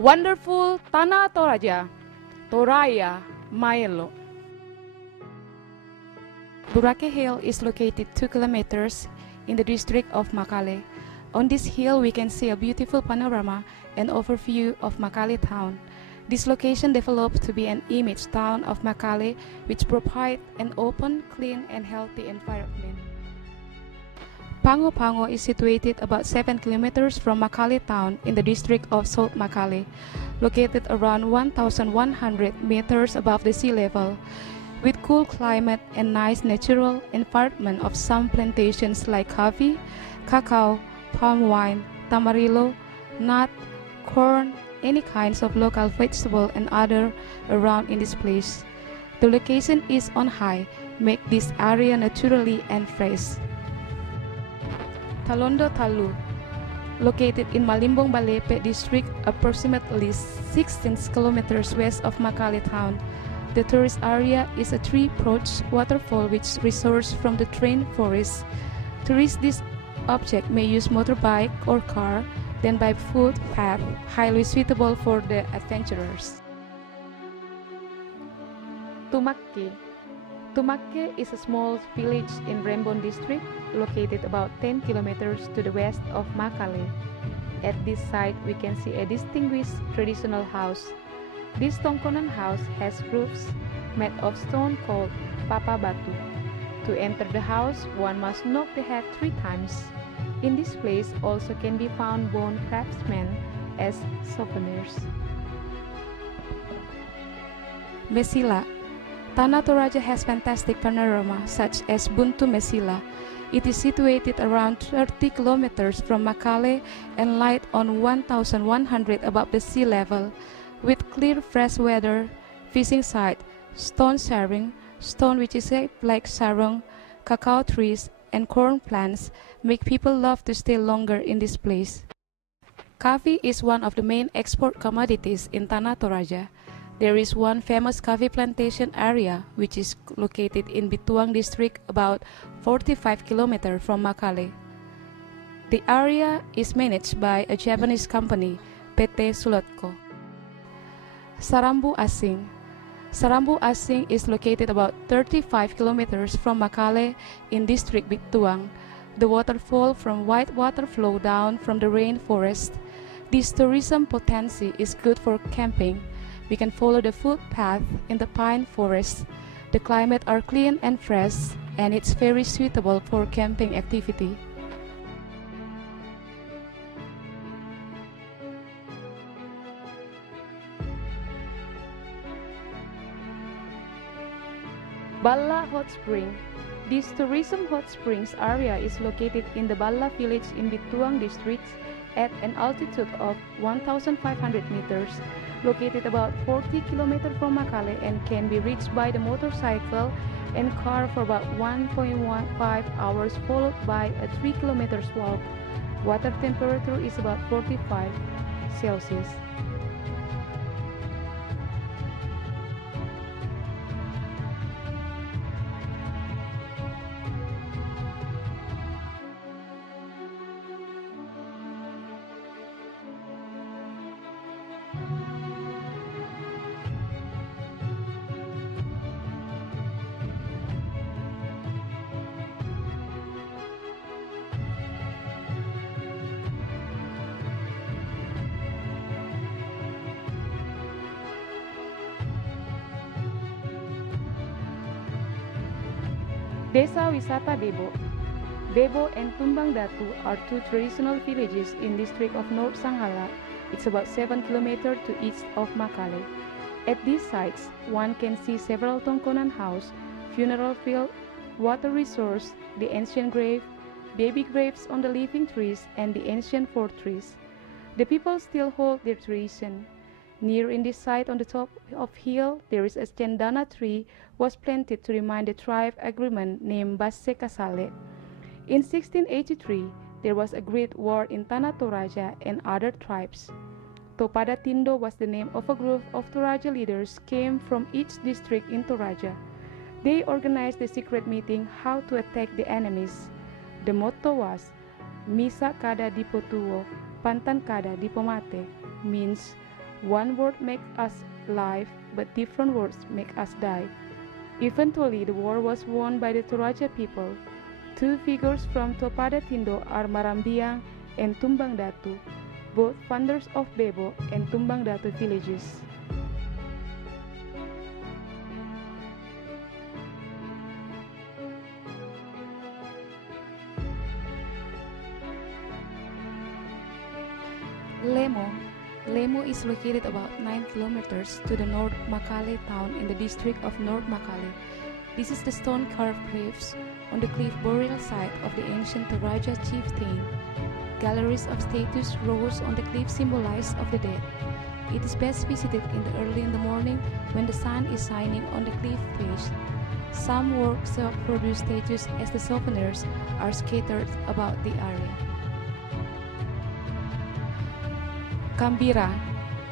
Wonderful Tanah Toraja, Toraya, Maelo. Burake Hill is located 2 kilometers in the district of Makale. On this hill we can see a beautiful panorama and overview of Makale town. This location developed to be an image town of Makale, which provides an open, clean and healthy environment. Pango Pango is situated about 7 kilometers from Makale town in the district of South Makale, located around 1,100 meters above the sea level, with cool climate and nice natural environment of some plantations like coffee, cacao, palm wine, tamarillo, nut, corn, any kinds of local vegetable and other around in this place. The location is on high, make this area naturally and fresh. Talondo Talu, located in Malimbong Balepe district, approximately 16 kilometers west of Makale town. The tourist area is a tree-approach waterfall which resources from the train forest. To reach this object may use motorbike or car, then by footpath, highly suitable for the adventurers. Tumakke. Tumakke is a small village in Rembon district, located about 10 kilometers to the west of Makale. At this site, we can see a distinguished traditional house. This Tongkonan house has roofs made of stone called Papa Batu. To enter the house, one must knock the head 3 times. In this place also can be found bone craftsmen as souvenirs. Mesila. Tanah Toraja has fantastic panorama such as Buntu Mesila. It is situated around 30 kilometers from Makale and light on 1,100 above the sea level, with clear fresh weather, fishing site, stone sharing, stone which is shaped like sarong, cacao trees, and corn plants make people love to stay longer in this place. Coffee is one of the main export commodities in Tanah Toraja. There is one famous coffee plantation area which is located in Bituang district about 45 kilometers from Makale. The area is managed by a Japanese company, PT Sulotko. Sarambu Asing. Sarambu Asing is located about 35 kilometers from Makale in district Bituang. The waterfall from white water flow down from the rainforest. This tourism potential is good for camping. We can follow the footpath in the pine forest. The climate are clean and fresh, and it's very suitable for camping activity. Balla Hot Spring. This tourism hot springs area is located in the Balla village in Bituang district at an altitude of 1,500 meters, located about 40 kilometers from Makale, and can be reached by the motorcycle and car for about 1.15 hours, followed by a 3 kilometers walk. Water temperature is about 45 Celsius. Desa Wisata Debo. Debo and Tumbang Datu are 2 traditional villages in district of North Sanghala. It's about 7 kilometers to east of Makale. At these sites, one can see several Tongkonan house, funeral field, water resource, the ancient grave, baby graves on the living trees, and the ancient fortress. The people still hold their tradition. Near in this site on the top of hill, there is a cendana tree was planted to remind the tribe agreement named Basse Kasale. In 1683, there was a great war in Tanah Toraja and other tribes. Topada Tindo was the name of a group of Toraja leaders came from each district in Toraja. They organized a secret meeting how to attack the enemies. The motto was Misa Kada di Potuo, Pantan Kada di Pomate, means One word makes us live, but different words make us die. Eventually, the war was won by the Toraja people. Two figures from Topada Tindo are Marambiang and Tumbang Datu, both founders of Bebo and Tumbang Datu villages. Lemo. Lemo is located about 9 kilometers to the north Makale town in the district of North Makale. This is the stone-carved graves on the cliff burial site of the ancient Toraja chieftain. Galleries of statues rose on the cliff symbolize of the dead. It is best visited early in the morning when the sun is shining on the cliff face. Some workshops produce statues as the souvenirs are scattered about the area. Kambira.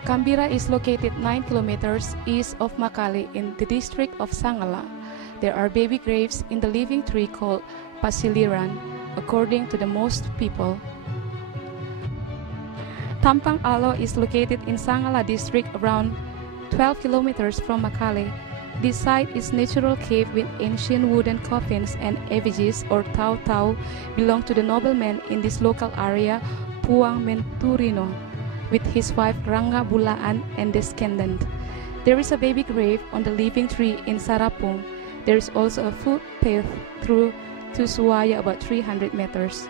Kambira is located 9 kilometers east of Makale in the district of Sangala. There are baby graves in the living tree called Pasiliran, according to the most people. Tampang Alo is located in Sangala district around 12 kilometers from Makale. This site is natural cave with ancient wooden coffins and effigies or tau-tau belong to the nobleman in this local area, Puang Menturino, with his wife Rangga Bulaan and descendant. There is a baby grave on the living tree in Sarapung. There is also a footpath through to Suaya about 300 meters.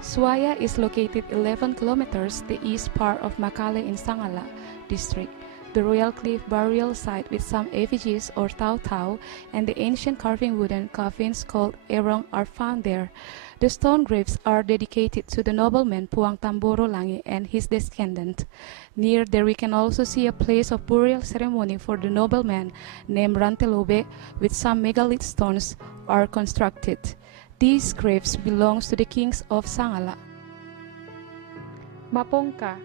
Suaya is located 11 kilometers the east part of Makale in Sangala district. The Royal Cliff burial site with some effigies or tau-tau and the ancient carving wooden coffins called Erong are found there. The stone graves are dedicated to the nobleman Puang Tamboro Langi and his descendant. Near there we can also see a place of burial ceremony for the nobleman named Rantelobe with some megalith stones are constructed. These graves belong to the kings of Sangala. Mapongka.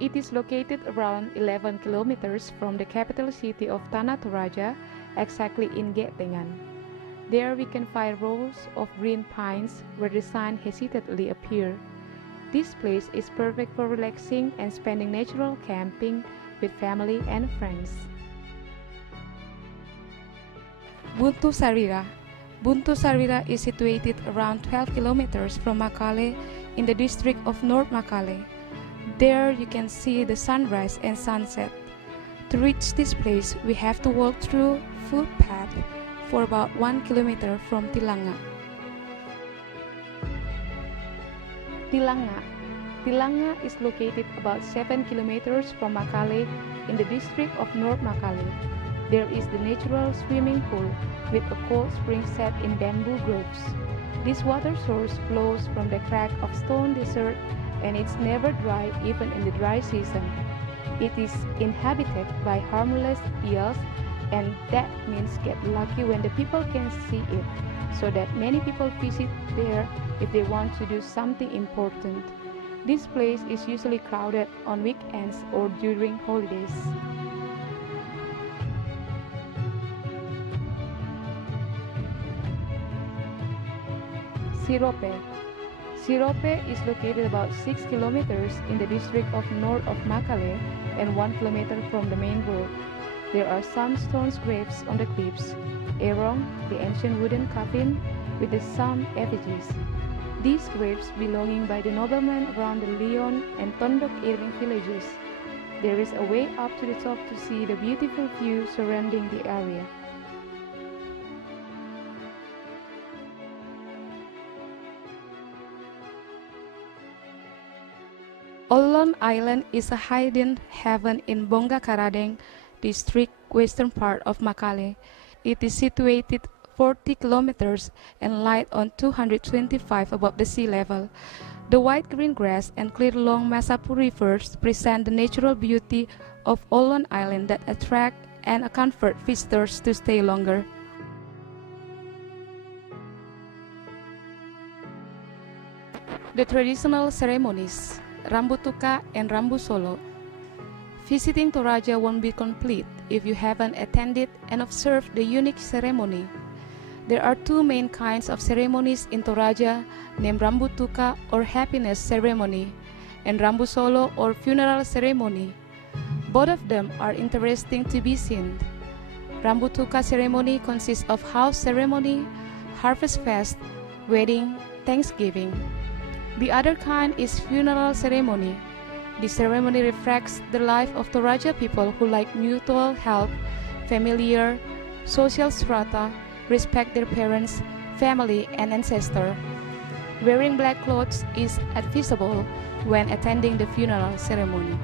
It is located around 11 kilometers from the capital city of Tanah Toraja, exactly in Getengan. There we can find rows of green pines where the sun hesitantly appears. This place is perfect for relaxing and spending natural camping with family and friends. Buntu Sarira. Buntu Sarira is situated around 12 kilometers from Makale in the district of North Makale. There you can see the sunrise and sunset. To reach this place, we have to walk through footpath for about 1 kilometer from Tilanga. Tilanga. Tilanga is located about 7 kilometers from Makale in the district of North Makale. There is the natural swimming pool with a cold spring set in bamboo groves. This water source flows from the crack of stone desert and it's never dry even in the dry season. It is inhabited by harmless eels, and that means get lucky when the people can see it, so that many people visit there if they want to do something important. This place is usually crowded on weekends or during holidays. Sirope. Sirope is located about 6 kilometers in the district of north of Makale and 1 kilometer from the main road. There are some stone graves on the cliffs. Erong, the ancient wooden coffin with some effigies. These graves belonging by the noblemen around the Leon and Tondok Irving villages. There is a way up to the top to see the beautiful view surrounding the area. Olon Island is a hidden haven in Bongga Karadeng district, western part of Makale. It is situated 40 kilometers and light on 225 above the sea level. The white green grass and clear long Masapu rivers present the natural beauty of Olon Island that attract and comfort visitors to stay longer. The traditional ceremonies, Rambutuka and Rambusolo. Visiting Toraja won't be complete if you haven't attended and observed the unique ceremony. There are two main kinds of ceremonies in Toraja named Rambutuka or happiness ceremony and Rambusolo or funeral ceremony. Both of them are interesting to be seen. Rambutuka ceremony consists of house ceremony, harvest fest, wedding, Thanksgiving. The other kind is funeral ceremony. The ceremony reflects the life of Toraja people who like mutual help, familiar, social strata, respect their parents, family, and ancestor. Wearing black clothes is advisable when attending the funeral ceremony.